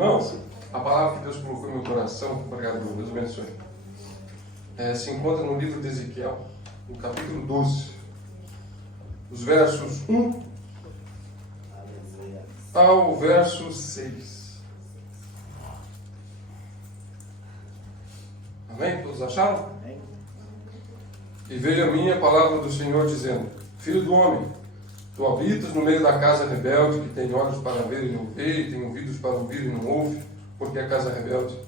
Irmãos, a palavra que Deus colocou no meu coração, obrigado, Deus abençoe, se encontra no livro de Ezequiel, no capítulo 12, os versos 1 ao verso 6. Amém? Todos acharam? Amém. E veio a mim a palavra do Senhor dizendo: Filho do homem, tu habitas no meio da casa rebelde, que tem olhos para ver e não vê, e tem ouvidos para ouvir e não ouve, porque é casa rebelde.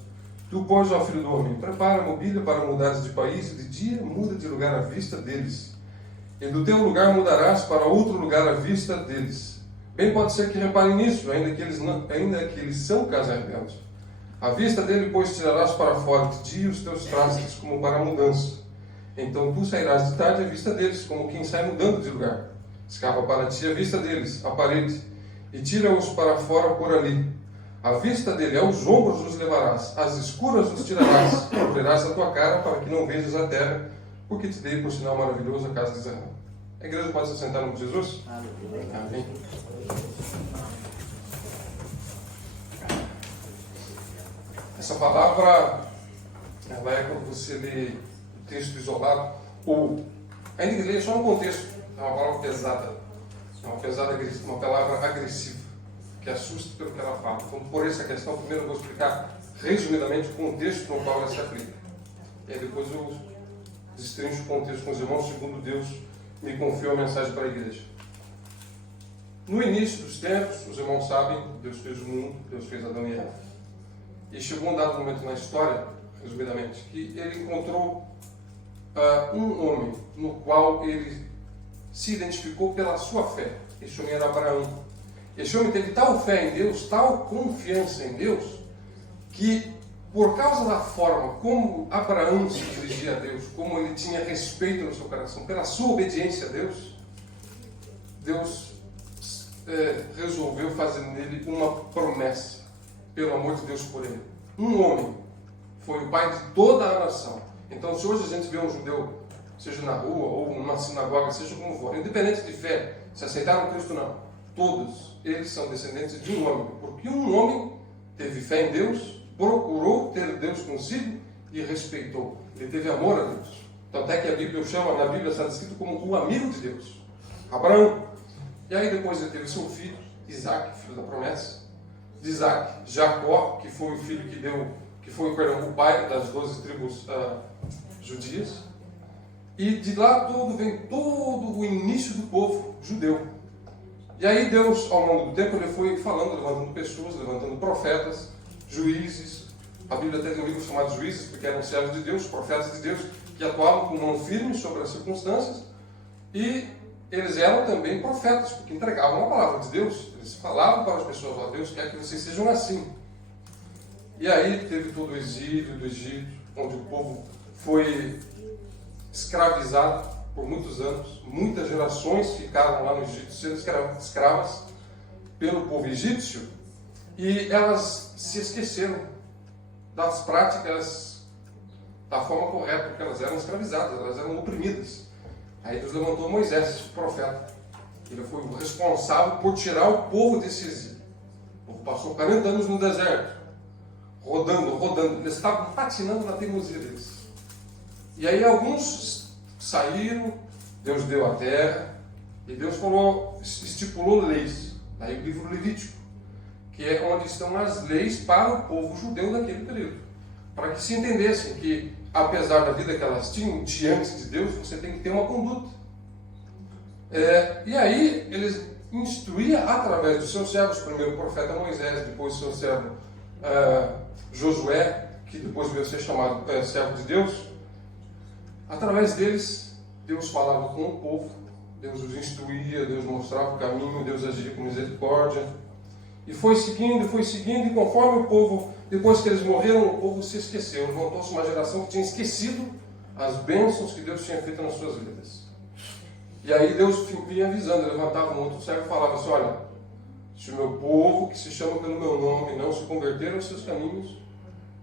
Tu, pois, ó filho do homem, prepara a mobília para mudares de país, e de dia muda de lugar à vista deles. E do teu lugar mudarás para outro lugar à vista deles. Bem pode ser que reparem nisso, ainda que eles são casa rebelde. À vista dele, pois, tirarás para fora de dia os teus trastes, como para a mudança. Então tu sairás de tarde à vista deles, como quem sai mudando de lugar. Escava para ti à vista deles, a parede, e tira-os para fora por ali. À vista dele, aos ombros os levarás, às escuras os tirarás, cobrirás a tua cara para que não vejas a terra, porque te dei por sinal maravilhoso a casa de Israel. A igreja pode se sentar no nome de Jesus? Amém. Essa palavra, ela é quando você lê o texto isolado, ou ainda que lê só no contexto, é uma palavra pesada, uma palavra agressiva, que assusta pelo que ela fala. Então, por essa questão, primeiro eu vou explicar resumidamente o contexto no qual ela se aplica. E aí depois eu destrincho o contexto com os irmãos, segundo Deus me confiou a mensagem para a igreja. No início dos tempos, os irmãos sabem, Deus fez o mundo, Deus fez Adão e Eva. E chegou um dado momento na história, resumidamente, que ele encontrou um homem no qual ele se identificou pela sua fé. Esse homem era Abraão. Esse homem teve tal fé em Deus, tal confiança em Deus, que por causa da forma como Abraão se dirigia a Deus, como ele tinha respeito no seu coração, pela sua obediência a Deus, Deus resolveu fazer nele uma promessa, pelo amor de Deus por ele. Um homem foi o pai de toda a nação. Então, se hoje a gente vê um judeu, seja na rua ou numa sinagoga, seja como for, independente de fé, se aceitaram Cristo ou não, todos eles são descendentes de um homem, porque um homem teve fé em Deus, procurou ter Deus consigo e respeitou. Ele teve amor a Deus. Tanto é que a Bíblia chama, na Bíblia está descrito como o amigo de Deus, Abraão. E aí depois ele teve seu filho, Isaac, filho da promessa. De Isaac, Jacó, que foi o filho o pai das 12 tribos judias. E de lá vem todo o início do povo judeu. E aí Deus, ao longo do tempo, ele foi falando, levantando pessoas, levantando profetas, juízes. A Bíblia até tem um livro chamado Juízes, porque eram servos de Deus, profetas de Deus, que atuavam com mão firme sobre as circunstâncias. E eles eram também profetas, porque entregavam a palavra de Deus. Eles falavam para as pessoas: ó, Deus quer que vocês sejam assim. E aí teve todo o exílio do Egito, onde o povo foi escravizado por muitos anos. Muitas gerações ficaram lá no Egito sendo escravas pelo povo egípcio, e elas se esqueceram das práticas, da forma correta, porque elas eram escravizadas, elas eram oprimidas. Aí Deus levantou Moisés, o profeta. Ele foi o responsável por tirar o povo desse exílio. O povo passou 40 anos no deserto, rodando. Eles estavam patinando na teimosia deles. E aí alguns saíram, Deus deu a terra, e Deus estipulou leis. Aí o livro Levítico, que é onde estão as leis para o povo judeu naquele período. Para que se entendessem que, apesar da vida que elas tinham diante de Deus, você tem que ter uma conduta. E aí eles instruíam através dos seus servos, primeiro o profeta Moisés, depois o seu servo Josué, que depois veio a ser chamado servo de Deus. Através deles, Deus falava com o povo, Deus os instruía, Deus mostrava o caminho, Deus agia com misericórdia. E foi seguindo, e conforme o povo, depois que eles morreram, o povo se esqueceu. Levantou-se uma geração que tinha esquecido as bênçãos que Deus tinha feito nas suas vidas. E aí Deus vinha avisando, levantava um outro servo e falava assim: olha, se o meu povo, que se chama pelo meu nome, não se converter aos seus caminhos,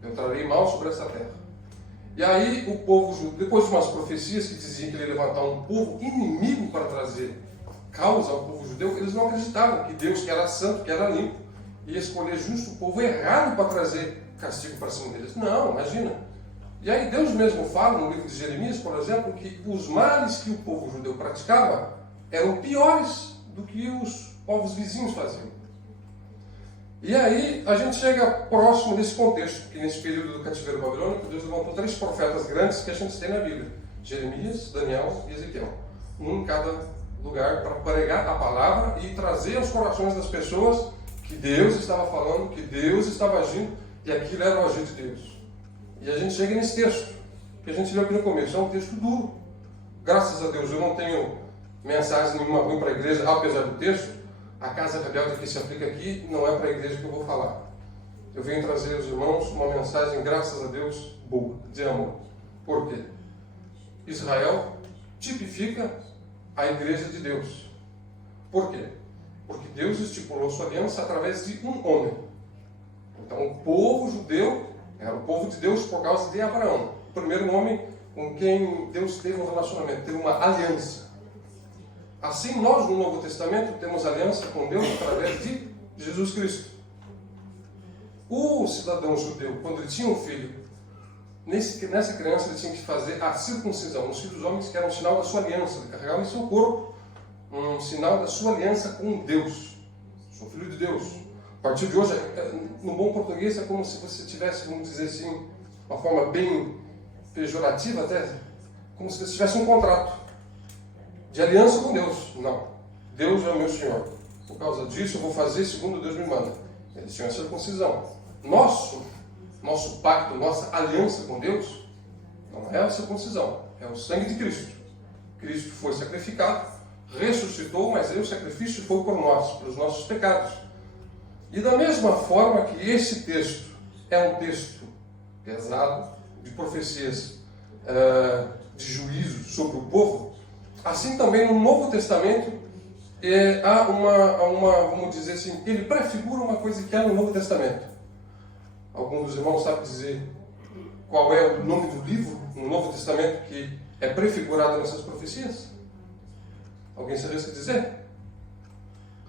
eu trarei mal sobre essa terra. E aí o povo, depois de umas profecias que diziam que ele ia levantar um povo inimigo para trazer causa ao povo judeu, eles não acreditavam que Deus, que era santo, que era limpo, ia escolher justo o povo errado para trazer castigo para cima deles. Não, imagina. E aí Deus mesmo fala no livro de Jeremias, por exemplo, que os males que o povo judeu praticava eram piores do que os povos vizinhos faziam. E aí a gente chega próximo desse contexto, que nesse período do cativeiro babilônico, Deus levantou 3 profetas grandes que a gente tem na Bíblia: Jeremias, Daniel e Ezequiel. Um em cada lugar para pregar a palavra e trazer aos corações das pessoas que Deus estava falando, que Deus estava agindo, e aquilo era o agir de Deus. E a gente chega nesse texto, que a gente leu aqui no começo. É um texto duro. Graças a Deus eu não tenho mensagem nenhuma ruim para a igreja, apesar do texto. A casa rebelde que se aplica aqui não é para a igreja que eu vou falar. Eu venho trazer aos irmãos uma mensagem, graças a Deus, boa, de amor. Por quê? Israel tipifica a igreja de Deus. Por quê? Porque Deus estipulou sua aliança através de um homem. Então o povo judeu era o povo de Deus por causa de Abraão, o primeiro homem com quem Deus teve um relacionamento, teve uma aliança. Assim, nós no Novo Testamento temos aliança com Deus através de Jesus Cristo. O cidadão judeu, quando ele tinha um filho, nessa criança ele tinha que fazer a circuncisão nos filhos homens, que era um sinal da sua aliança. Ele carregava em seu corpo um sinal da sua aliança com Deus. Sou filho de Deus. A partir de hoje, no bom português, é como se você tivesse, vamos dizer assim, uma forma bem pejorativa até, como se você tivesse um contrato de aliança com Deus. Não. Deus é o meu Senhor. Por causa disso, eu vou fazer segundo Deus me manda. Eles tinham a circuncisão. Nosso pacto, nossa aliança com Deus, não é a circuncisão, é o sangue de Cristo. Cristo foi sacrificado, ressuscitou, mas aí o sacrifício foi por nós, pelos nossos pecados. E da mesma forma que esse texto é um texto pesado, de profecias, de juízo sobre o povo, assim também no Novo Testamento há vamos dizer assim, ele prefigura uma coisa que há no Novo Testamento. Algum dos irmãos sabe dizer qual é o nome do livro no Novo Testamento que é prefigurado nessas profecias? Alguém se arrisca a dizer?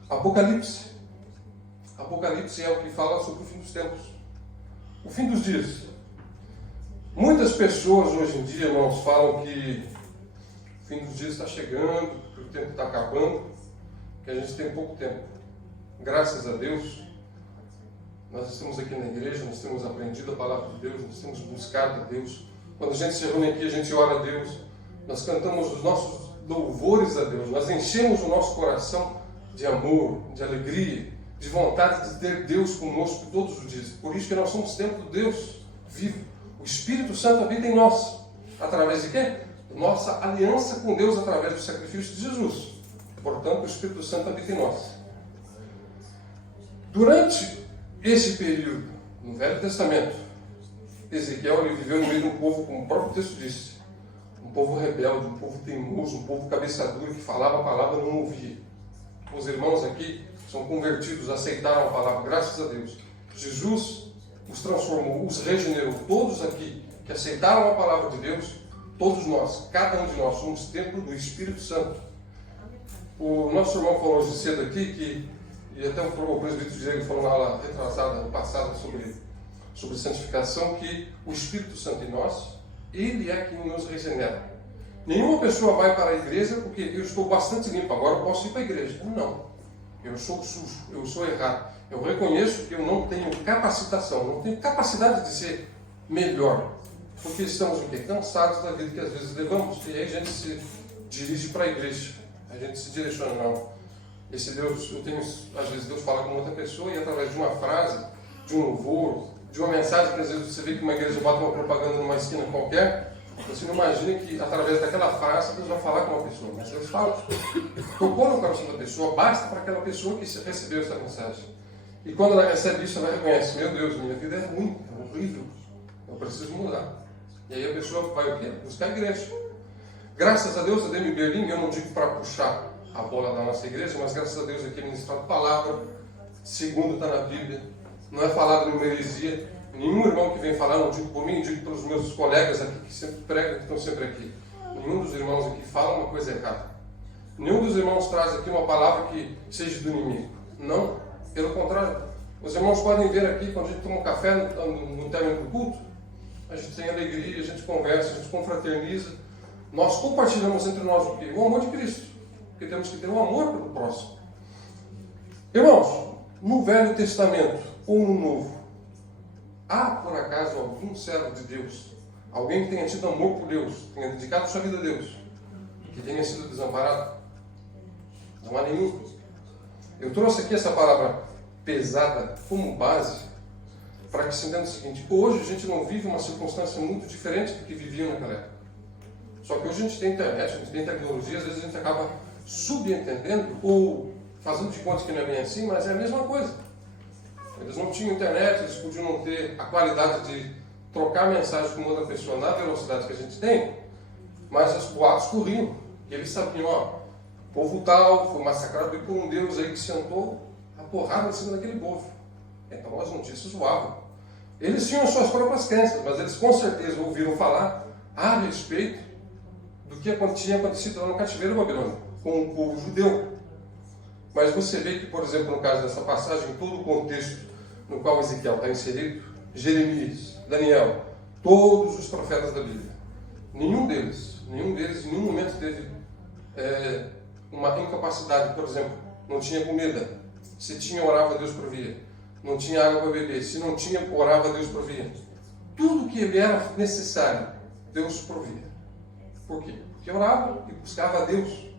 Apocalipse. Apocalipse é o que fala sobre o fim dos tempos, o fim dos dias. Muitas pessoas hoje em dia, irmãos, falam que o fim dos dias está chegando, que o tempo está acabando, que a gente tem pouco tempo. Graças a Deus, nós estamos aqui na igreja, nós temos aprendido a palavra de Deus, nós temos buscado a Deus. Quando a gente se reúne aqui, a gente ora a Deus, nós cantamos os nossos louvores a Deus, nós enchemos o nosso coração de amor, de alegria, de vontade de ter Deus conosco todos os dias. Por isso que nós somos templo de Deus vivo. O Espírito Santo habita em nós. Através de quê? Nossa aliança com Deus através do sacrifício de Jesus. Portanto, o Espírito Santo habita em nós. Durante esse período, no Velho Testamento, Ezequiel ele viveu no meio de um povo, como o próprio texto disse, um povo rebelde, um povo teimoso, um povo cabeça dura que falava a palavra e não ouvia. Os irmãos aqui são convertidos, aceitaram a palavra, graças a Deus. Jesus os transformou, os regenerou. Todos aqui que aceitaram a palavra de Deus, todos nós, cada um de nós, somos templo do Espírito Santo. O nosso irmão falou hoje cedo aqui, e até o presbítero Diego falou na aula retrasada, passada, sobre santificação, que o Espírito Santo em nós, ele é quem nos regenera. Nenhuma pessoa vai para a igreja porque eu estou bastante limpo, agora eu posso ir para a igreja. Não. Eu sou sujo, eu sou errado. Eu reconheço que eu não tenho capacitação, não tenho capacidade de ser melhor. Porque estamos cansados da vida que às vezes levamos. E aí a gente se dirige para a igreja. A gente se direciona, não. Esse Deus, às vezes Deus fala com outra pessoa e através de uma frase, de um louvor, de uma mensagem que às vezes você vê que uma igreja bota uma propaganda numa esquina qualquer, você não imagina que através daquela frase Deus vai falar com uma pessoa. Mas Deus fala, tocou no coração da pessoa, basta para aquela pessoa que recebeu essa mensagem. E quando ela recebe isso, ela reconhece, meu Deus, minha vida é ruim, é horrível, eu preciso mudar. E aí a pessoa vai o quê? Buscar a igreja. Graças a Deus, a Demi Berlim, eu não digo para puxar a bola da nossa igreja, mas graças a Deus aqui é ministrado palavra, segundo está na Bíblia, não é falado numa heresia. Nenhum irmão que vem falar, não digo por mim, digo pelos meus colegas aqui que sempre pregam, que estão sempre aqui. Nenhum dos irmãos aqui fala uma coisa errada. Nenhum dos irmãos traz aqui uma palavra que seja do inimigo. Não, pelo contrário. Os irmãos podem ver aqui, quando a gente toma um café no término do culto, a gente tem alegria, a gente conversa, a gente confraterniza. Nós compartilhamos entre nós o quê? O amor de Cristo. Porque temos que ter um amor pelo próximo. Irmãos, no Velho Testamento ou no Novo, há por acaso algum servo de Deus, alguém que tenha tido amor por Deus, tenha dedicado sua vida a Deus, que tenha sido desamparado? Não há nenhum. Eu trouxe aqui essa palavra pesada como base para que se entenda o seguinte: hoje a gente não vive uma circunstância muito diferente do que viviam naquela época. Só que hoje a gente tem internet, a gente tem tecnologia, às vezes a gente acaba subentendendo ou fazendo de conta que não é bem assim, mas é a mesma coisa. Eles não tinham internet, eles podiam não ter a qualidade de trocar mensagem com outra pessoa na velocidade que a gente tem, mas os boatos corriam. E eles sabiam, ó, o povo tal foi massacrado por um Deus aí que sentou a porrada em cima daquele povo. Então as notícias voavam. Eles tinham suas próprias crenças, mas eles com certeza ouviram falar a respeito do que tinha acontecido lá no cativeiro babilônico, com o povo judeu. Mas você vê que, por exemplo, no caso dessa passagem, todo o contexto no qual Ezequiel está inserido, Jeremias, Daniel, todos os profetas da Bíblia, nenhum deles em nenhum momento teve uma incapacidade. Por exemplo, não tinha comida, se tinha, orava, Deus provia. Não tinha água para beber, se não tinha, orava, Deus provia. Tudo que ele era necessário, Deus provia. Por quê? Porque orava e buscava a Deus.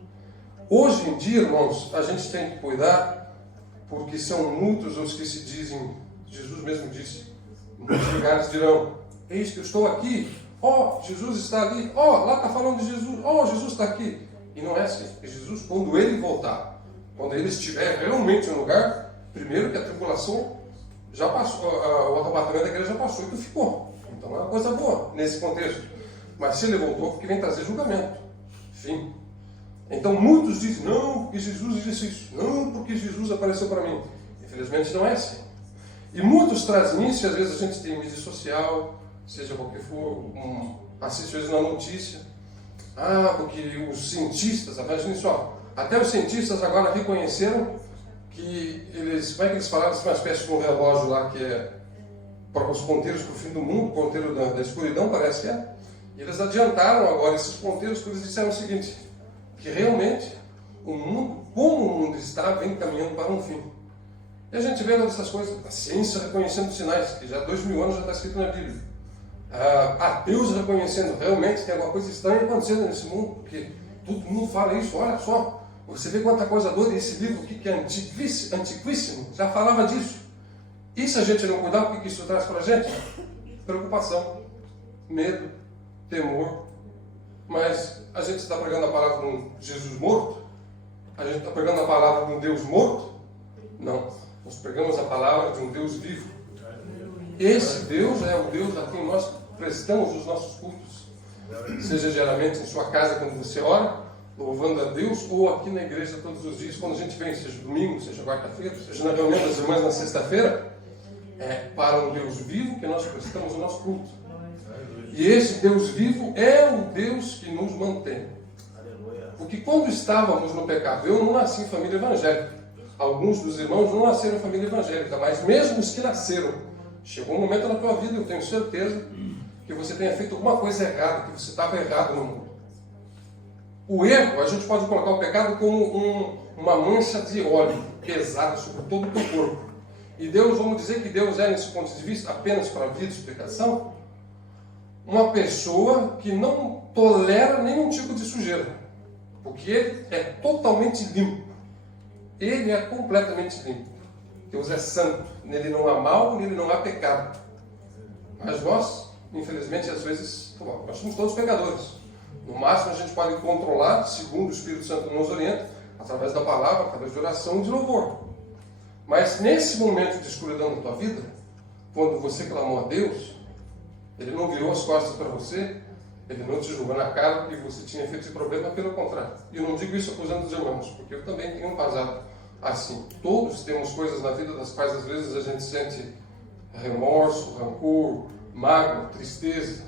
Hoje em dia, irmãos, a gente tem que cuidar, porque são muitos os que se dizem, Jesus mesmo disse, em muitos lugares dirão: eis que eu estou aqui, ó, Jesus está ali, ó, lá está falando de Jesus, ó, Jesus está aqui. E não é assim. Jesus, quando ele voltar, quando ele estiver realmente no lugar, primeiro que a tribulação já passou, o arrebatamento da igreja já passou e tu ficou. Então é uma coisa boa nesse contexto. Mas se ele voltou, porque vem trazer julgamento. Fim. Então muitos dizem: não, porque Jesus disse isso, não, porque Jesus apareceu para mim. Infelizmente não é assim. E muitos trazem isso, e às vezes a gente tem mídia social, seja qualquer for, assiste às vezes na notícia. Ah, porque os cientistas, imagine só, até os cientistas agora reconheceram que eles, como é que eles falaram, uma espécie de um relógio lá que é para os ponteiros para o fim do mundo, ponteiro da escuridão, parece que é. E eles adiantaram agora esses ponteiros, porque eles disseram o seguinte: que realmente o mundo, como o mundo está, vem caminhando para um fim. E a gente vê essas coisas, a ciência reconhecendo sinais, que já há 2000 anos já está escrito na Bíblia. Deus reconhecendo realmente que tem alguma coisa estranha acontecendo nesse mundo, porque todo mundo fala isso. Olha só, você vê quanta coisa doida. Esse livro aqui, que é antiquíssimo, já falava disso. E se a gente não cuidar, o que isso traz para a gente? Preocupação, medo, temor. Mas a gente está pregando a palavra de um Jesus morto? A gente está pregando a palavra de um Deus morto? Não, nós pregamos a palavra de um Deus vivo. Esse Deus é o Deus a quem nós prestamos os nossos cultos, seja diariamente em sua casa quando você ora, louvando a Deus, ou aqui na igreja todos os dias, quando a gente vem, seja domingo, seja quarta-feira, seja na reunião das irmãs na sexta-feira. É para um Deus vivo que nós prestamos o nosso culto. E esse Deus vivo é o Deus que nos mantém. Porque quando estávamos no pecado, eu não nasci em família evangélica. Alguns dos irmãos não nasceram em família evangélica, mas mesmo os que nasceram, chegou um momento na tua vida, eu tenho certeza, que você tenha feito alguma coisa errada, que você estava errado no mundo. O erro, a gente pode colocar o pecado como uma mancha de óleo pesada sobre todo o teu corpo. E Deus, vamos dizer que Deus é, nesse ponto de vista, apenas para a vida e explicação, uma pessoa que não tolera nenhum tipo de sujeira, porque ele é totalmente limpo. Ele é completamente limpo. Deus é santo, nele não há mal, nele não há pecado. Mas nós, infelizmente, às vezes, nós somos todos pecadores. No máximo a gente pode controlar, segundo o Espírito Santo nos orienta, através da palavra, através de oração e de louvor. Mas nesse momento de escuridão da tua vida, quando você clamou a Deus, Ele não virou as costas para você, Ele não te jogou na cara que você tinha feito esse problema, pelo contrário. E eu não digo isso acusando os irmãos, porque eu também tenho passado assim. Todos temos coisas na vida das quais às vezes a gente sente remorso, rancor, mágoa, tristeza.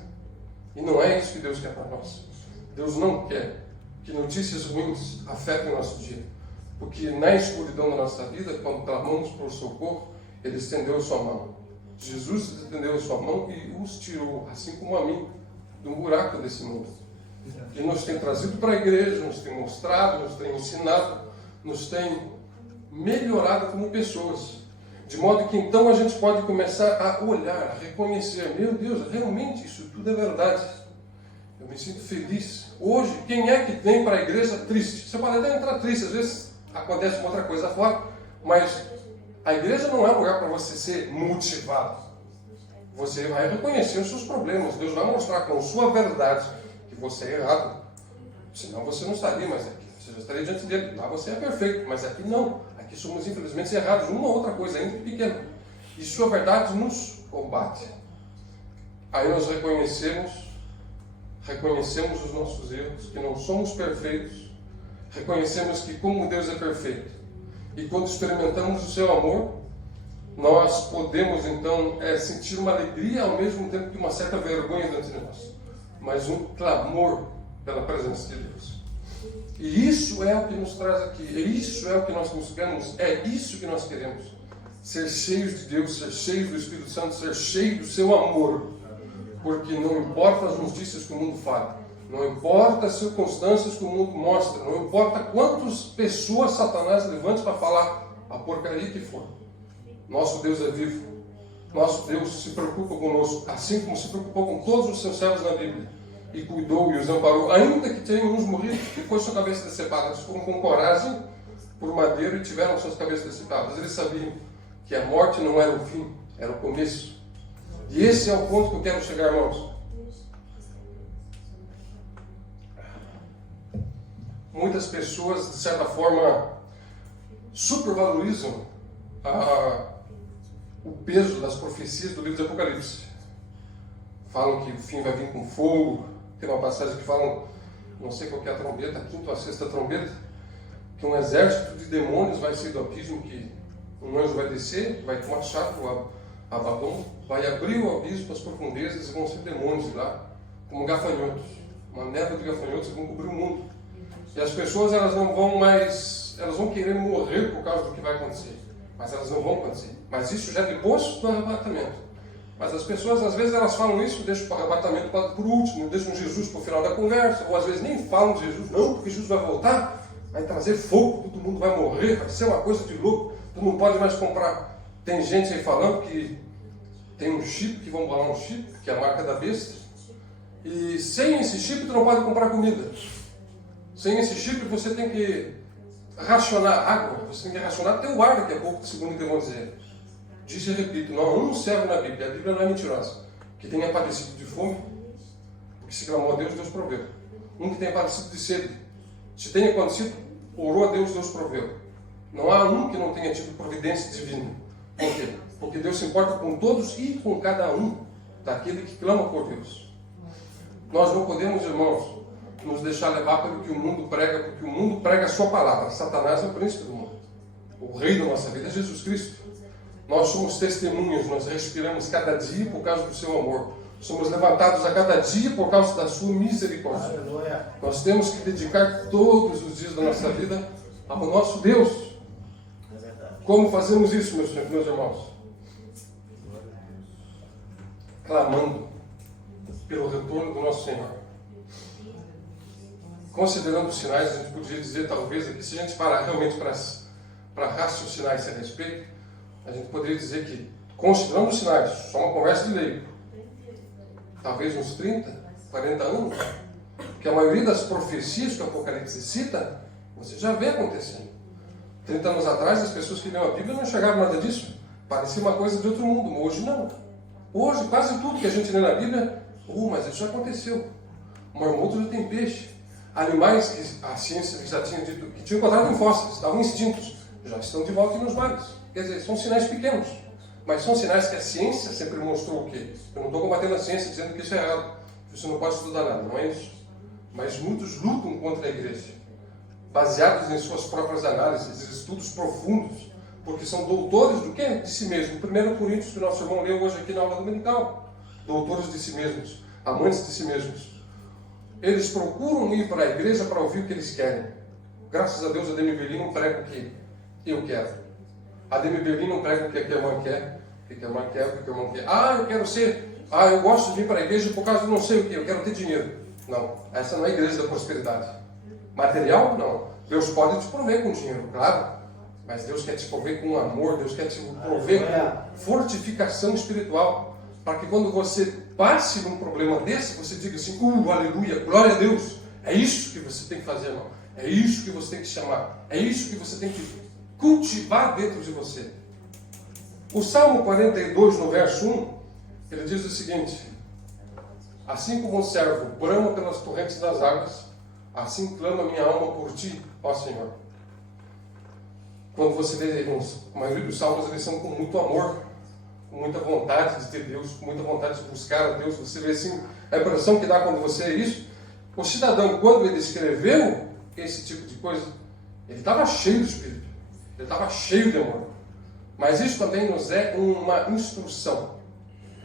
E não é isso que Deus quer para nós. Deus não quer que notícias ruins afetem o nosso dia. Porque na escuridão da nossa vida, quando clamamos por socorro, Ele estendeu a sua mão. Jesus estendeu a sua mão e os tirou, assim como a mim, de um buraco desse mundo. E nos tem trazido para a igreja, nos tem mostrado, nos tem ensinado, nos tem melhorado como pessoas. De modo que então a gente pode começar a olhar, a reconhecer, meu Deus, realmente isso tudo é verdade. Eu me sinto feliz. Hoje, quem é que vem para a igreja triste? Você pode até entrar triste, às vezes acontece uma outra coisa fora, mas a igreja não é um lugar para você ser motivado. Você vai reconhecer os seus problemas. Deus vai mostrar com sua verdade que você é errado. Senão você não estaria mais aqui. Você já estaria diante dele. Lá você é perfeito, mas aqui não. Aqui somos infelizmente errados. Uma ou outra coisa ainda pequena. E sua verdade nos combate. Aí nós reconhecemos os nossos erros, que não somos perfeitos. Reconhecemos que como Deus é perfeito. E quando experimentamos o seu amor, nós podemos então sentir uma alegria ao mesmo tempo que uma certa vergonha dentro de nós, mas um clamor pela presença de Deus. E isso é o que nos traz aqui, isso é o que nós buscamos, é isso que nós queremos. Ser cheios de Deus, ser cheios do Espírito Santo, ser cheios do seu amor. Porque não importa as notícias que o mundo fala, não importa as circunstâncias que o mundo mostra, não importa quantas pessoas Satanás levante para falar a porcaria que for. Nosso Deus é vivo. Nosso Deus se preocupa conosco, assim como se preocupou com todos os seus servos na Bíblia. E cuidou e os amparou, ainda que tenham uns morrido, que foi sua cabeça decepada. Eles foram com coragem por madeiro e tiveram suas cabeças decepadas. Eles sabiam que a morte não era o fim, era o começo. E esse é o ponto que eu quero chegar, irmãos. Muitas pessoas, de certa forma, supervalorizam o peso das profecias do livro de Apocalipse. Falam que o fim vai vir com fogo. Tem uma passagem que falam, não sei qual que é a trombeta, a quinta ou a sexta trombeta, que um exército de demônios vai sair do abismo, que um anjo vai descer, vai tomar chave, o Abaddon, vai abrir o abismo para as profundezas e vão ser demônios lá, como gafanhotos. Uma névoa de gafanhotos que vão cobrir o mundo. E as pessoas, elas não vão mais, elas vão querer morrer por causa do que vai acontecer. Mas elas não vão acontecer. Mas isso já é depois do arrebatamento. Mas as pessoas, às vezes, elas falam isso, deixam o arrebatamento para o último, deixam Jesus para o final da conversa, ou às vezes nem falam de Jesus, não, porque Jesus vai voltar, vai trazer fogo, todo mundo vai morrer, vai ser uma coisa de louco, tu não pode mais comprar. Tem gente aí falando que tem um chip, que vão bolar um chip, que é a marca da besta, e sem esse chip tu não pode comprar comida. Sem esse chip você tem que racionar água, você tem que racionar até o ar daqui a pouco, segundo o que vão dizer. Diz e repito, não há um servo na Bíblia, a Bíblia não é mentirosa, que tenha padecido de fome, porque se clamou a Deus, Deus proveu. Um que tenha padecido de sede, se tenha acontecido, orou a Deus, Deus proveu. Não há um que não tenha tido providência divina. Por quê? Porque Deus se importa com todos e com cada um daquele que clama por Deus. Nós não podemos, irmãos, nos deixar levar pelo que o mundo prega, porque o mundo prega a sua palavra. Satanás é o príncipe do mundo. O rei da nossa vida é Jesus Cristo. Nós somos testemunhas, nós respiramos cada dia por causa do seu amor. Somos levantados a cada dia por causa da sua misericórdia. Aleluia. Nós temos que dedicar todos os dias da nossa vida ao nosso Deus. É verdade. Como fazemos isso, meus irmãos? Clamando pelo retorno do nosso Senhor. Considerando os sinais, a gente podia dizer, talvez, aqui, se a gente parar realmente para raciocinar a esse respeito, a gente poderia dizer que, considerando os sinais, só uma conversa de leigo, talvez uns 30, 40 anos, porque a maioria das profecias que o Apocalipse cita, você já vê acontecendo. 30 anos atrás, as pessoas que liam a Bíblia não enxergavam nada disso. Parecia uma coisa de outro mundo. Hoje não. Hoje, quase tudo que a gente lê na Bíblia, mas isso já aconteceu. O marmoto já tem peixe. Animais que a ciência já tinha dito que tinham encontrado em fósseis, estavam extintos, já estão de volta nos mares. Quer dizer, são sinais pequenos, mas são sinais que a ciência sempre mostrou o quê? Eu não estou combatendo a ciência dizendo que isso é errado, que você não pode estudar nada, não é isso. Mas muitos lutam contra a igreja, baseados em suas próprias análises, estudos profundos, porque são doutores do quê? De si mesmos. 1 Coríntios, que o nosso irmão leu hoje aqui na aula dominical. Doutores de si mesmos, amantes de si mesmos. Eles procuram ir para a igreja para ouvir o que eles querem. Graças a Deus, a Demi Belino prega o que eu quero. A Demi Berlim não prega o que a irmã quer, o que a irmã quer, o que a irmã quer. Eu quero ser, eu gosto de vir para a igreja por causa de não sei o que, eu quero ter dinheiro. Não, essa não é a igreja da prosperidade. Material, não. Deus pode te prover com dinheiro, claro. Mas Deus quer te prover com amor, Deus quer te prover com fortificação espiritual. Para que quando você passe num problema desse, você diga assim, aleluia, glória a Deus. É isso que você tem que fazer, irmão. É isso que você tem que chamar. É isso que você tem que cultivar dentro de você. O Salmo 42, no verso 1, ele diz o seguinte: assim como um servo brama pelas torrentes das águas, assim clama minha alma por ti, ó Senhor. Quando você lê, irmãos, a maioria dos salmos, eles são com muito amor, com muita vontade de ter Deus, com muita vontade de buscar a Deus. Você vê assim, a impressão que dá quando você é isso. O cidadão, quando ele escreveu esse tipo de coisa, ele estava cheio do Espírito, ele estava cheio de amor. Mas isso também nos é uma instrução.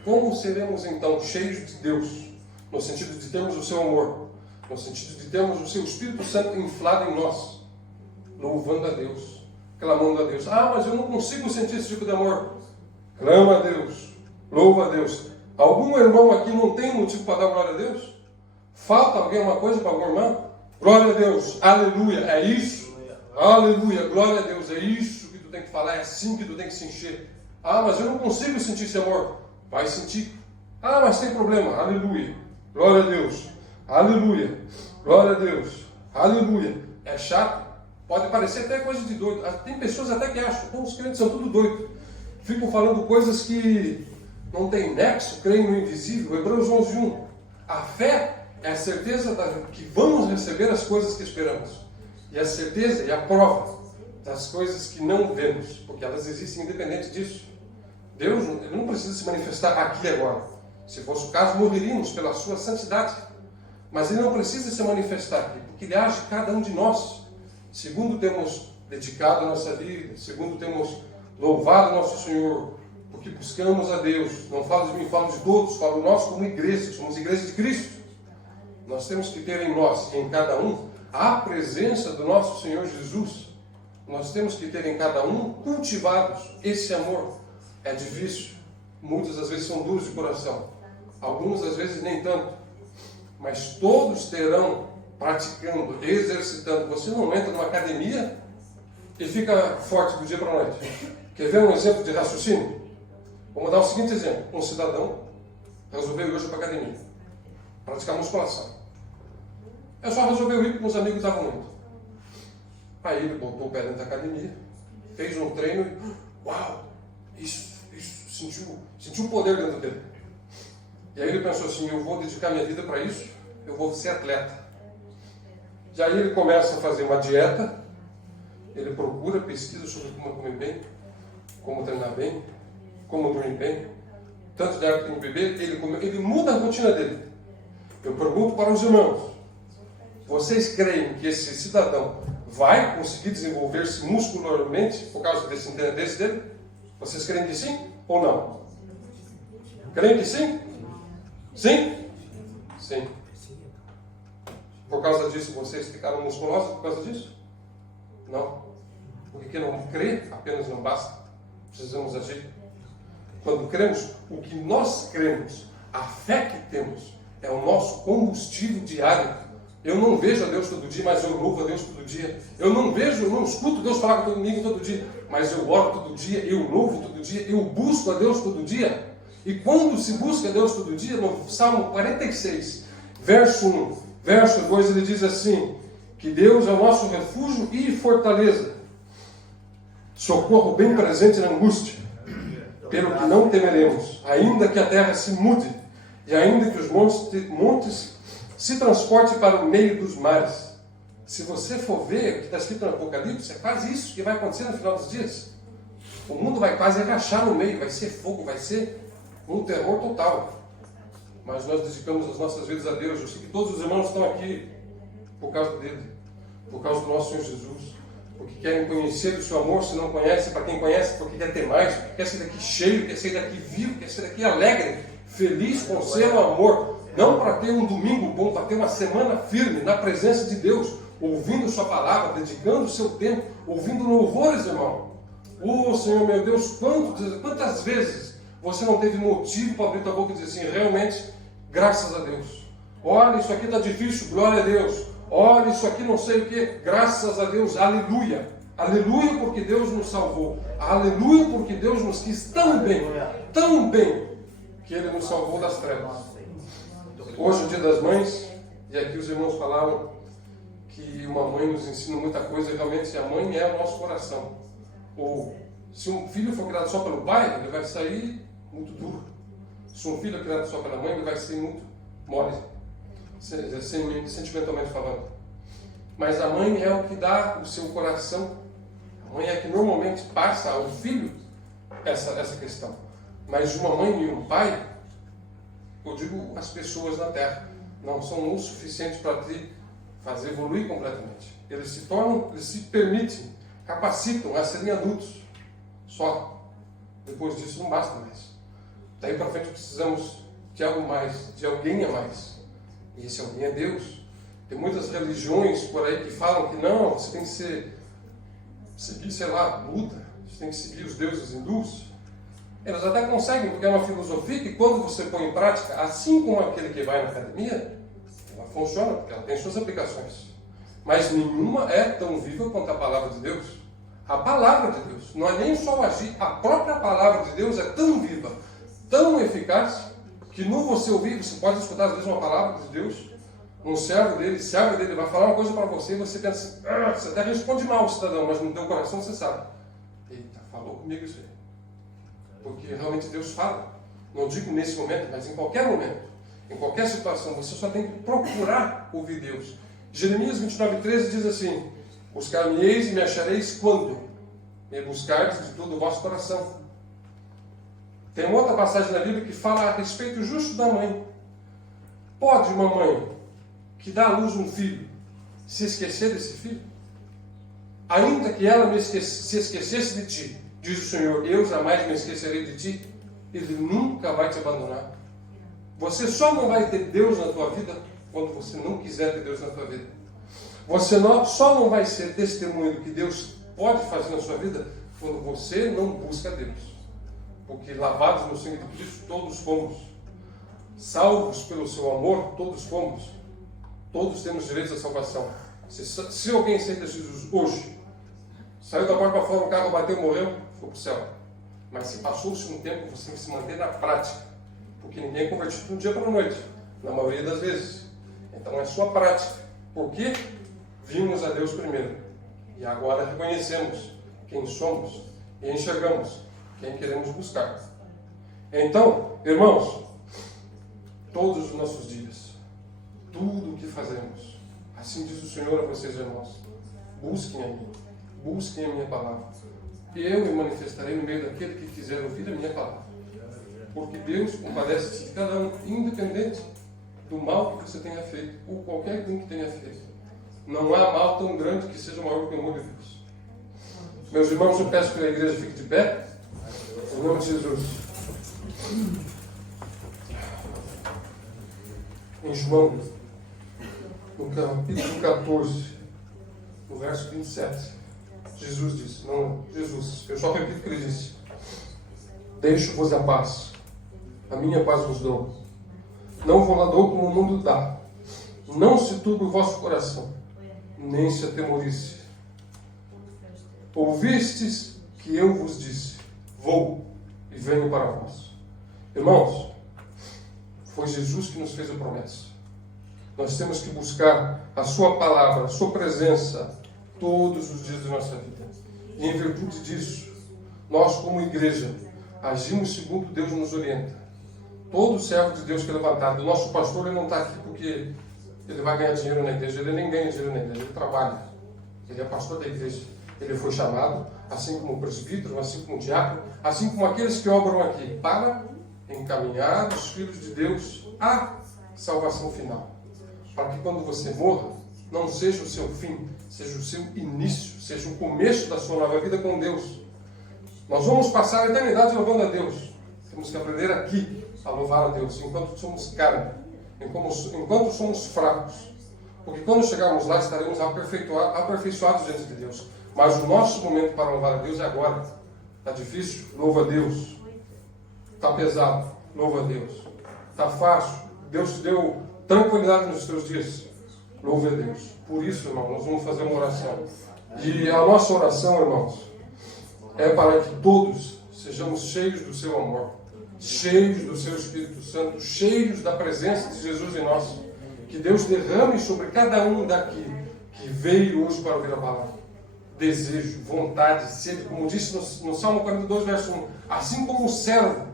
Como seremos então cheios de Deus, no sentido de termos o seu amor, no sentido de termos o seu Espírito Santo inflado em nós, louvando a Deus, clamando a Deus. Mas eu não consigo sentir esse tipo de amor. Clama a Deus, louva a Deus. Algum irmão aqui não tem motivo para dar glória a Deus? Falta alguém uma coisa para algum irmão? Glória a Deus, aleluia, é isso. Aleluia, glória a Deus, é isso que tu tem que falar, é assim que tu tem que se encher. Mas eu não consigo sentir esse amor. Vai sentir. Mas tem problema, aleluia, glória a Deus, aleluia, glória a Deus, aleluia. É chato? Pode parecer até coisa de doido. Tem pessoas até que acham, os crentes são tudo doidos. Ficam falando coisas que não tem nexo, creem no invisível. Hebreus 11:1. A fé é a certeza que vamos receber as coisas que esperamos. E a certeza e a prova das coisas que não vemos, porque elas existem independente disso. Deus ele não precisa se manifestar aqui e agora. Se fosse o caso, morreríamos pela sua santidade. Mas ele não precisa se manifestar aqui, porque ele age em cada um de nós. Segundo temos dedicado a nossa vida, segundo temos louvado nosso Senhor, porque buscamos a Deus. Não falo de mim, falo de todos, falo nós como igreja, somos igreja de Cristo. Nós temos que ter em nós, em cada um, a presença do nosso Senhor Jesus. Nós temos que ter em cada um cultivados esse amor. É difícil, muitas às vezes são duros de coração, alguns às vezes nem tanto, mas todos terão praticando, exercitando. Você não entra numa academia e fica forte do dia para a noite. Quer ver um exemplo de raciocínio? Vamos dar o seguinte exemplo: um cidadão resolveu ir hoje para a academia, praticar musculação. Eu só resolveu ir porque os amigos estavam indo. Aí ele botou o pé dentro da academia, fez um treino e uau! Isso, sentiu um poder dentro dele. E aí ele pensou assim: eu vou dedicar minha vida para isso, eu vou ser atleta. E aí ele começa a fazer uma dieta, ele procura, pesquisa sobre como comer bem, como treinar bem, como dormir bem, tanto de água como beber, ele muda a rotina dele. Eu pergunto para os irmãos: vocês creem que esse cidadão vai conseguir desenvolver-se muscularmente por causa desse interesse dele? Vocês creem que sim ou não? Creem que sim? Sim? Sim. Por causa disso vocês ficaram musculosos por causa disso? Não. Porque não crer apenas não basta. Precisamos agir. Quando cremos, o que nós cremos, a fé que temos, é o nosso combustível diário. Eu não vejo a Deus todo dia, mas eu louvo a Deus todo dia. Eu não escuto Deus falar comigo todo dia, mas eu oro todo dia, eu louvo todo dia, eu busco a Deus todo dia. E quando se busca a Deus todo dia, no Salmo 46, verso 1, verso 2, ele diz assim: que Deus é o nosso refúgio e fortaleza, socorro bem presente na angústia, pelo que não temeremos, ainda que a terra se mude, e ainda que os montes se transporte para o meio dos mares. Se você for ver o que está escrito no Apocalipse, é quase isso que vai acontecer no final dos dias. O mundo vai quase rachar no meio, vai ser fogo, vai ser um terror total. Mas nós dedicamos as nossas vidas a Deus. Eu sei que todos os irmãos estão aqui por causa dele, por causa do nosso Senhor Jesus, porque querem conhecer o seu amor. Se não conhece, para quem conhece, porque quer ter mais, porque quer sair daqui cheio, quer sair daqui vivo, quer sair daqui alegre, feliz com o seu amor. Não para ter um domingo bom, para ter uma semana firme na presença de Deus, ouvindo sua palavra, dedicando o seu tempo, ouvindo louvores, irmão. Oh, Senhor meu Deus, quantas vezes você não teve motivo para abrir tua boca e dizer assim, realmente, graças a Deus. Olha, isso aqui está difícil, glória a Deus. Olha, isso aqui não sei o que, graças a Deus, aleluia. Aleluia porque Deus nos salvou. Aleluia porque Deus nos quis tão bem, que Ele nos salvou das trevas. Hoje é o Dia das Mães, e aqui os irmãos falaram que uma mãe nos ensina muita coisa, e realmente a mãe é o nosso coração. Ou se um filho for criado só pelo pai, ele vai sair muito duro. Se um filho é criado só pela mãe, ele vai ser muito mole, sentimentalmente falando. Mas a mãe é o que dá o seu coração. A mãe é que normalmente passa ao filho essa questão. Mas uma mãe e um pai, eu digo as pessoas na terra, não são o suficiente para te fazer evoluir completamente. Eles se permitem, capacitam a serem adultos. Só. Depois disso não basta mais. Daí para frente precisamos de algo mais, de alguém a mais. E esse alguém é Deus. Tem muitas religiões por aí que falam que não, você tem que seguir, sei lá, Buda, você tem que seguir os deuses hindus. Eles até conseguem, porque é uma filosofia que quando você põe em prática, assim como aquele que vai na academia, ela funciona, porque ela tem suas aplicações. Mas nenhuma é tão viva quanto a palavra de Deus. A palavra de Deus, não é nem só o agir, a própria palavra de Deus é tão viva, tão eficaz, que no você ouvir, você pode escutar às vezes uma palavra de Deus, um servo dele vai falar uma coisa para você e você pensa, você até responde mal o cidadão, mas no teu coração você sabe, eita, falou comigo isso aí. Porque realmente Deus fala, não digo nesse momento, mas em qualquer momento, em qualquer situação, você só tem que procurar ouvir Deus. Jeremias 29:13 diz assim, buscar-me-eis e me achareis quando? Me buscardes de todo o vosso coração. Tem uma outra passagem na Bíblia que fala a respeito justo da mãe. Pode uma mãe que dá à luz um filho se esquecer desse filho? Ainda que ela se esquecesse de ti, diz o Senhor, eu jamais me esquecerei de ti. Ele nunca vai te abandonar. Você só não vai ter Deus na tua vida quando você não quiser ter Deus na tua vida. Você só não vai ser testemunho do que Deus pode fazer na sua vida quando você não busca Deus. Porque lavados no sangue de Cristo todos fomos. Salvos pelo seu amor todos fomos. Todos temos direito à salvação. Se alguém aceita Jesus hoje, saiu da porta para fora, o carro bateu, morreu, foi para o céu. Mas se passou-se um tempo, você tem que se manter na prática. Porque ninguém é convertido de um dia para a noite, na maioria das vezes. Então é sua prática. Porque vimos a Deus primeiro. E agora reconhecemos quem somos e enxergamos quem queremos buscar. Então, irmãos, todos os nossos dias, tudo o que fazemos, assim diz o Senhor a vocês, irmãos, busquem a mim, busquem a minha palavra, e eu me manifestarei no meio daquele que quiser ouvir a minha palavra. Porque Deus compadece-se de cada um, independente do mal que você tenha feito, ou qualquer um que tenha feito. Não há mal tão grande que seja maior que o amor de Deus. Meus irmãos, eu peço que a igreja fique de pé, em nome de Jesus. Em João, no capítulo 14, no verso 27, Jesus disse, eu só repito o que ele disse, deixo-vos a paz, a minha paz vos dou, não vos lá dou como o mundo dá, não se turbe o vosso coração, nem se atemorize. Ouvistes que eu vos disse, vou e venho para vós. Irmãos, foi Jesus que nos fez a promessa. Nós temos que buscar a sua palavra, a sua presença, todos os dias da nossa vida. E em virtude disso, nós como igreja, agimos segundo Deus nos orienta. Todo servo de Deus que é levantado, o nosso pastor, ele não está aqui porque ele vai ganhar dinheiro na igreja, ele nem ganha dinheiro na igreja, ele trabalha. Ele é pastor da igreja. Ele foi chamado, assim como o presbítero, assim como o diácono, assim como aqueles que obram aqui, para encaminhar os filhos de Deus à salvação final. Para que quando você morra, não seja o seu fim, seja o seu início, seja o começo da sua nova vida com Deus. Nós vamos passar a eternidade louvando a Deus. Temos que aprender aqui a louvar a Deus, enquanto somos carne, enquanto somos fracos. Porque quando chegarmos lá, estaremos aperfeiçoados diante de Deus. Mas o nosso momento para louvar a Deus é agora. Está difícil? Louva a Deus. Está pesado? Louva a Deus. Está fácil? Deus te deu tranquilidade nos teus dias? Louve a Deus. Por isso, irmão, nós vamos fazer uma oração. E a nossa oração, irmãos, é para que todos sejamos cheios do seu amor, cheios do seu Espírito Santo, cheios da presença de Jesus em nós. Que Deus derrame sobre cada um daqui que veio hoje para ouvir a palavra. Desejo, vontade, sede, como disse no Salmo 42, verso 1, assim como o servo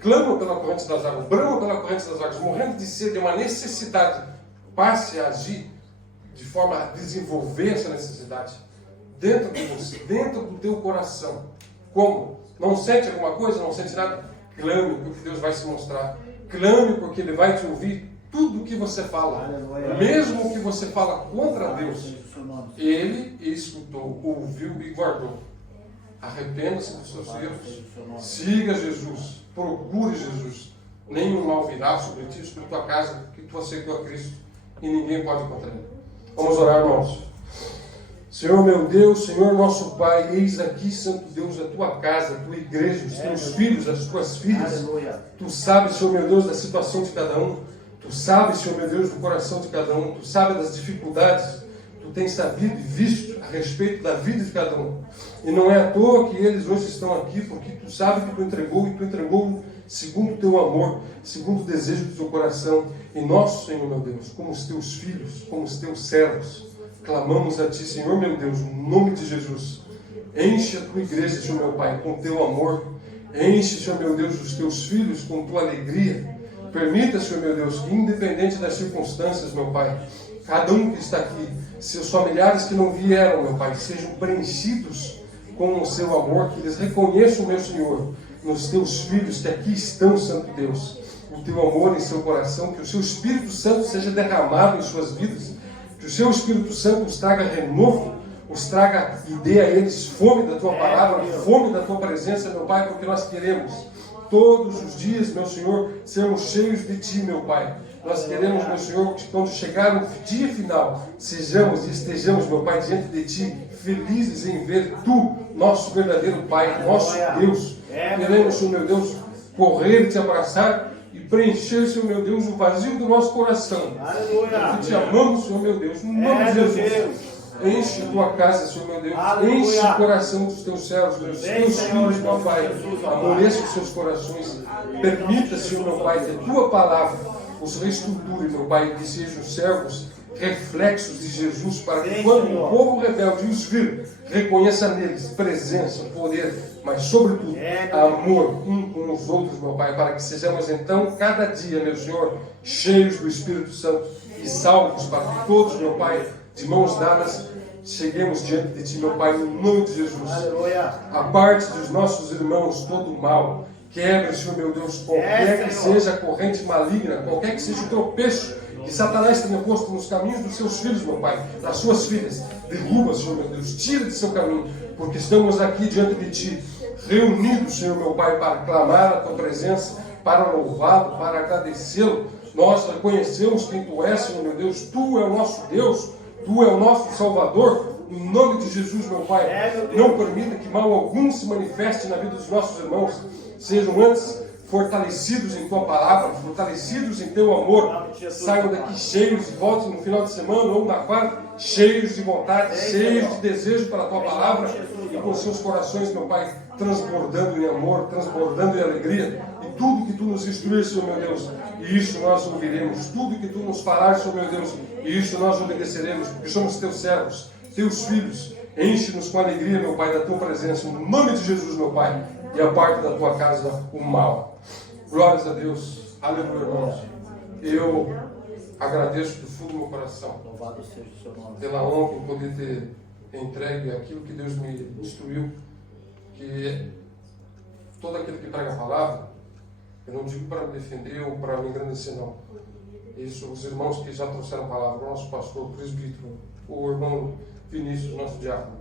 clama pela corrente das águas, brama pela corrente das águas, morrendo de sede, é uma necessidade, passe a agir de forma a desenvolver essa necessidade dentro de você, dentro do teu coração. Como? Não sente alguma coisa? Não sente nada? Clame, porque Deus vai se mostrar. Clame, porque Ele vai te ouvir tudo o que você fala. Aleluia. Mesmo o que você fala contra Deus, Ele escutou, ouviu e guardou. Arrependa-se dos seus erros. Siga Jesus. Procure Jesus. Nenhum mal virá sobre ti, sobre tua casa, que tu aceitou a Cristo. E ninguém pode contra Ele. Vamos orar, irmãos. Senhor meu Deus, Senhor nosso Pai, eis aqui, Santo Deus, a tua casa, a tua igreja, os teus filhos, as tuas filhas. Aleluia. Tu sabes, Senhor meu Deus, da situação de cada um. Tu sabes, Senhor meu Deus, do coração de cada um. Tu sabes das dificuldades. Tu tens sabido e visto a respeito da vida de cada um. E não é à toa que eles hoje estão aqui, porque tu sabes que tu entregou, e tu entregou segundo o teu amor, segundo o desejo do teu coração. E nós, Senhor meu Deus, como os teus filhos, como os teus servos, clamamos a Ti, Senhor meu Deus, no nome de Jesus. Enche a Tua igreja, Senhor meu Pai, com Teu amor. Enche, Senhor meu Deus, os Teus filhos com Tua alegria. Permita, Senhor meu Deus, que independente das circunstâncias, meu Pai, cada um que está aqui, seus familiares que não vieram, meu Pai, sejam preenchidos com o Seu amor, que eles reconheçam, meu Senhor, nos Teus filhos que aqui estão, Santo Deus, o Teu amor em seu coração, que o Seu Espírito Santo seja derramado em suas vidas, que o Seu Espírito Santo os traga renovo, os traga e dê a eles fome da Tua palavra, fome da Tua presença, meu Pai, porque nós queremos todos os dias, meu Senhor, sermos cheios de Ti, meu Pai. Nós queremos, meu Senhor, que quando chegar o dia final, sejamos e estejamos, meu Pai, diante de Ti, felizes em ver Tu, nosso verdadeiro Pai, nosso Deus. Queremos, Senhor meu Deus, correr e Te abraçar e preencher, Senhor meu Deus, o vazio do nosso coração. Aleluia. Te amamos, Senhor meu Deus, no nome de Jesus. Enche a tua casa, Senhor meu Deus. Aleluia. Enche o coração dos teus servos, dos teus filhos, meu Pai. Amoleça os seus corações. Permita, Senhor meu Pai, que a tua palavra os reestruture, meu Pai, que sejam servos reflexos de Jesus, para que quando o povo rebelde os vir, reconheça neles presença, poder, mas sobretudo amor um com os outros, meu Pai, para que sejamos então cada dia, meu Senhor, cheios do Espírito Santo e salvos, para que todos, meu Pai, de mãos dadas, cheguemos diante de Ti, meu Pai, no nome de Jesus. Aleluia. A parte dos nossos irmãos, todo o mal, quebre, Senhor meu Deus, qualquer que seja a corrente maligna, qualquer que seja o tropeço que Satanás tenha posto nos caminhos dos seus filhos, meu Pai, das suas filhas. Derruba, Senhor meu Deus, tira de seu caminho, porque estamos aqui diante de Ti, reunidos, Senhor meu Pai, para clamar a Tua presença, para louvá-lo, para agradecê-lo. Nós reconhecemos quem Tu és, Senhor meu Deus. Tu é o nosso Deus, Tu é o nosso Salvador. No nome de Jesus, meu Pai, não permita que mal algum se manifeste na vida dos nossos irmãos. Sejam antes fortalecidos em Tua palavra, fortalecidos em Teu amor. Saiam daqui cheios e voltem no final de semana ou na quarta, cheios de vontade, cheios de desejo pela Tua palavra e com seus corações, meu Pai, transbordando em amor, transbordando em alegria. E tudo que Tu nos instruir, Senhor meu Deus, e isso nós ouviremos. Tudo que Tu nos falar, Senhor meu Deus, e isso nós obedeceremos, porque somos Teus servos, Teus filhos. Enche-nos com alegria, meu Pai, da Tua presença, no nome de Jesus, meu Pai, e aparte da Tua casa o mal. Glórias a Deus. Aleluia, irmãos. Eu agradeço do fundo do meu coração pela honra em poder ter entregue aquilo que Deus me instruiu, que todo aquele que prega a palavra, eu não digo para me defender ou para me engrandecer, não. Isso, os irmãos que já trouxeram a palavra, o nosso pastor, o presbítero, o irmão Vinícius, nosso diácono,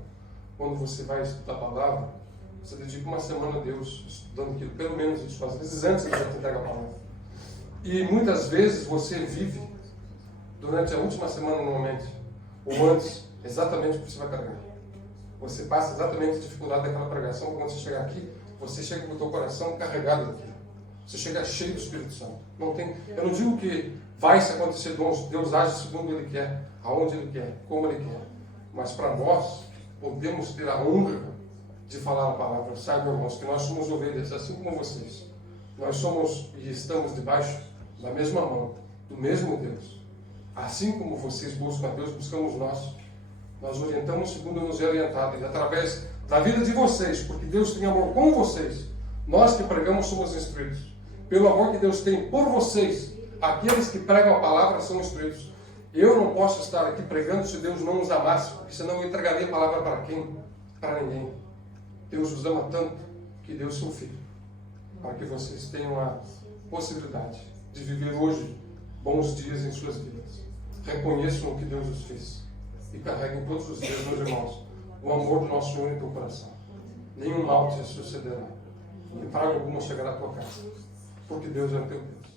quando você vai estudar a palavra, você dedica uma semana a Deus, estudando aquilo, pelo menos isso, às vezes antes de você entregar a palavra. E muitas vezes você vive, durante a última semana normalmente, ou antes, exatamente o que você vai carregar. você passa exatamente a dificuldade daquela pregação, quando você chegar aqui, você chega com o teu coração carregado daquilo. Você chega cheio do Espírito Santo. Eu não digo que vai se acontecer dons, Deus age segundo Ele quer, aonde Ele quer, como Ele quer. Mas para nós, podemos ter a honra de falar a palavra. Saibam, irmãos, que nós somos ovelhas, assim como vocês. Nós somos e estamos debaixo da mesma mão, do mesmo Deus. Assim como vocês buscam a Deus, buscamos nós. Nós orientamos segundo nos é orientado. E através da vida de vocês, porque Deus tem amor com vocês, nós que pregamos somos instruídos. Pelo amor que Deus tem por vocês, aqueles que pregam a palavra são instruídos. Eu não posso estar aqui pregando se Deus não nos amasse, porque senão eu entregaria a palavra para quem? Para ninguém. Deus os ama tanto que deu seu Filho, para que vocês tenham a possibilidade de viver hoje bons dias em suas vidas. Reconheçam o que Deus os fez e carreguem todos os dias, meus irmãos, o amor do nosso Senhor em teu coração. Nenhum mal te sucederá, e praga alguma chegará à tua casa, porque Deus é teu Deus.